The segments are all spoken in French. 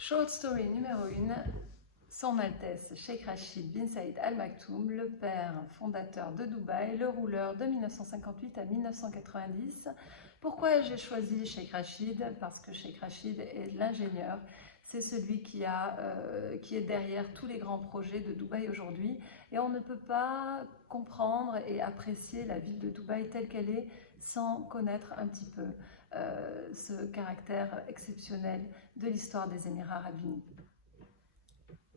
Short story numéro 1, Son Altesse Cheikh Rachid bin Saïd Al Maktoum, le père fondateur de Dubaï, le rouleur de 1958 à 1990. Pourquoi j'ai choisi Cheikh Rachid? Parce que Cheikh Rachid est l'ingénieur, c'est celui qui est derrière tous les grands projets de Dubaï aujourd'hui, et on ne peut pas comprendre et apprécier la ville de Dubaï telle qu'elle est sans connaître un petit peu ce caractère exceptionnel de l'histoire des Émirats arabes unis.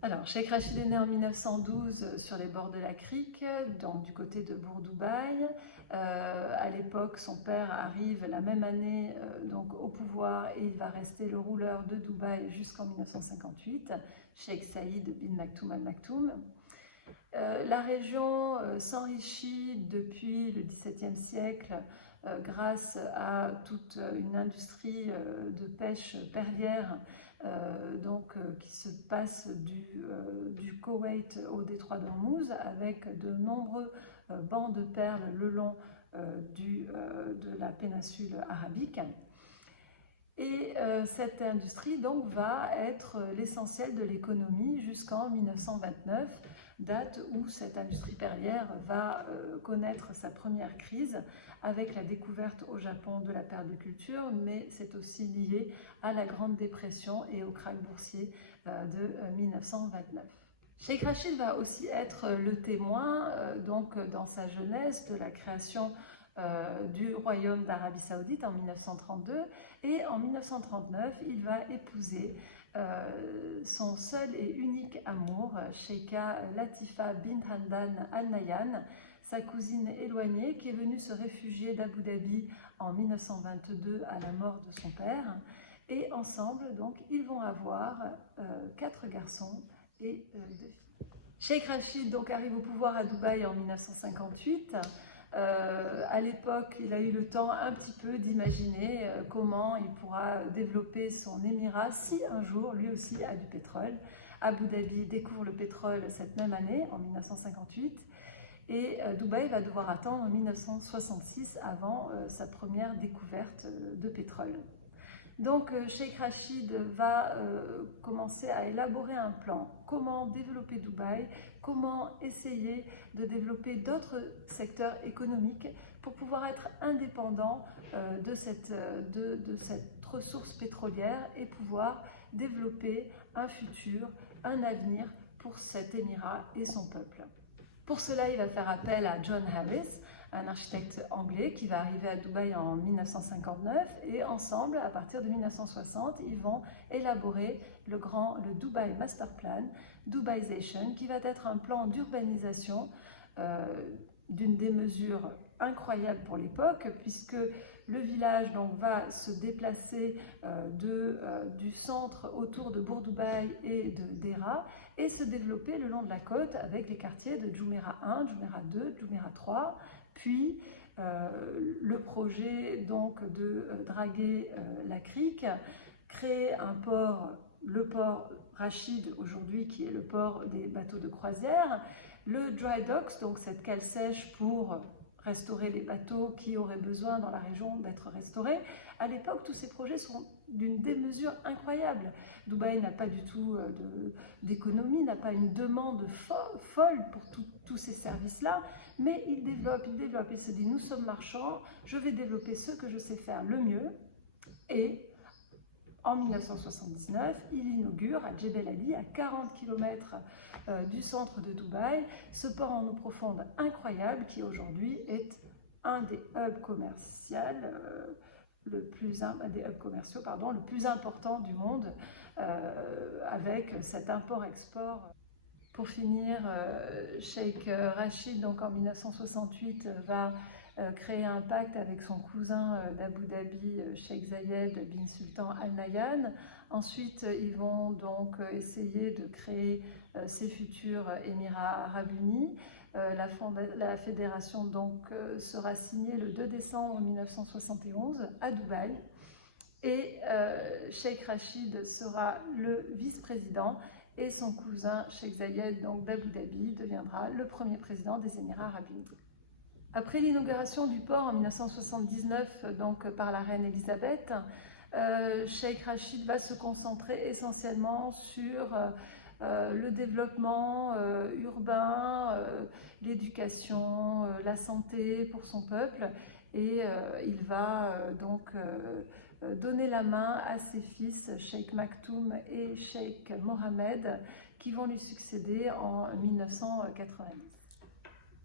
Alors, Cheikh Rachid est né en 1912 sur les bords de la Crique, donc du côté de Bourg-Dubaï. À l'époque, son père arrive la même année donc au pouvoir et il va rester le rouleur de Dubaï jusqu'en 1958, Cheikh Saïd bin Maktoum Al Maktoum. La région s'enrichit depuis le XVIIe siècle grâce à toute une industrie de pêche perlière qui se passe du Koweït au détroit d'Ormuz avec de nombreux bancs de perles le long de la péninsule arabique. Et cette industrie donc va être l'essentiel de l'économie jusqu'en 1929, date où cette industrie perlière va connaître sa première crise avec la découverte au Japon de la perle de culture, mais c'est aussi lié à la Grande Dépression et au krach boursier de 1929. Cheikh Rachid va aussi être le témoin, donc dans sa jeunesse, de la création du Royaume d'Arabie Saoudite en 1932, et en 1939 il va épouser son seul et unique amour, Sheikha Latifa bint Hamdan Al Nahyan, sa cousine éloignée qui est venue se réfugier d'Abu Dhabi en 1922 à la mort de son père, et ensemble donc ils vont avoir 4 garçons et 2 filles. Cheikh Rachid donc arrive au pouvoir à Dubaï en 1958. À l'époque, il a eu le temps un petit peu d'imaginer comment il pourra développer son émirat si un jour, lui aussi, a du pétrole. Abu Dhabi découvre le pétrole cette même année, en 1958, et Dubaï va devoir attendre 1966 avant sa première découverte de pétrole. Donc Cheikh Rachid va commencer à élaborer un plan, comment développer Dubaï, comment essayer de développer d'autres secteurs économiques pour pouvoir être indépendant de cette ressource pétrolière et pouvoir développer un futur, un avenir pour cet émirat et son peuple. Pour cela, il va faire appel à John Harris, un architecte anglais qui va arriver à Dubaï en 1959, et ensemble, à partir de 1960, ils vont élaborer le Dubai Master Plan, Dubaïsation, qui va être un plan d'urbanisation d'une démesure incroyable pour l'époque, puisque le village donc, va se déplacer du centre autour de Bourg-Dubaï et de Deira et se développer le long de la côte avec les quartiers de Jumeirah 1, Jumeirah 2, Jumeirah 3, puis le projet donc de draguer la crique, créer un port, le port Rachid aujourd'hui qui est le port des bateaux de croisière, le dry docks, donc cette cale sèche pour restaurer les bateaux qui auraient besoin dans la région d'être restaurés. À l'époque, tous ces projets sont d'une démesure incroyable. Dubaï n'a pas du tout d'économie, n'a pas une demande folle pour tous ces services-là, mais il développe, il se dit, nous sommes marchands, je vais développer ce que je sais faire le mieux, et en 1979, il inaugure à Jebel Ali, à 40 km du centre de Dubaï, ce port en eau profonde incroyable qui aujourd'hui est un des hubs commerciaux, le plus important du monde, avec cet import-export. Pour finir, Cheikh Rachid, donc en 1968, va créer un pacte avec son cousin d'Abu Dhabi, Cheikh Zayed bin Sultan Al Nahyan. Ensuite, ils vont donc essayer de créer ces futurs Émirats arabes unis. La fédération donc sera signée le 2 décembre 1971 à Dubaï. Et Cheikh Rachid sera le vice-président et son cousin Cheikh Zayed donc d'Abu Dhabi deviendra le premier président des Émirats arabes unis. Après l'inauguration du port en 1979 donc, par la reine Elisabeth, Cheikh Rachid va se concentrer essentiellement sur le développement urbain, l'éducation, la santé pour son peuple, et il va donc donner la main à ses fils, Cheikh Maktoum et Cheikh Mohammed, qui vont lui succéder en 1990.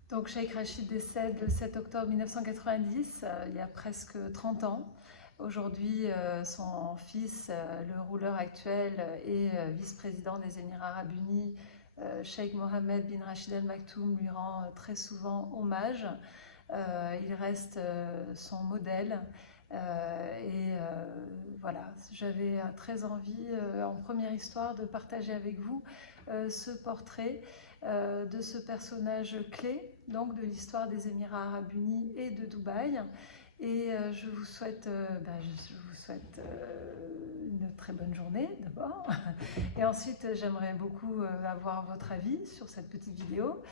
Donc Cheikh Rachid décède le 7 octobre 1990, il y a presque 30 ans. Aujourd'hui, son fils, le rouleur actuel et vice-président des Émirats Arabes Unis, Cheikh Mohammed bin Rachid Al Maktoum, lui rend très souvent hommage. Il reste son modèle. Voilà, j'avais très envie, en première histoire, de partager avec vous ce portrait de ce personnage clé, donc de l'histoire des Émirats Arabes Unis et de Dubaï. Et je vous souhaite une très bonne journée d'abord. Et ensuite, j'aimerais beaucoup avoir votre avis sur cette petite vidéo.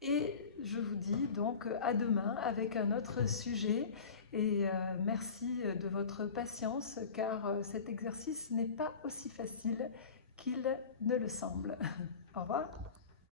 Et je vous dis donc à demain avec un autre sujet. Et merci de votre patience, car cet exercice n'est pas aussi facile qu'il ne le semble. Au revoir.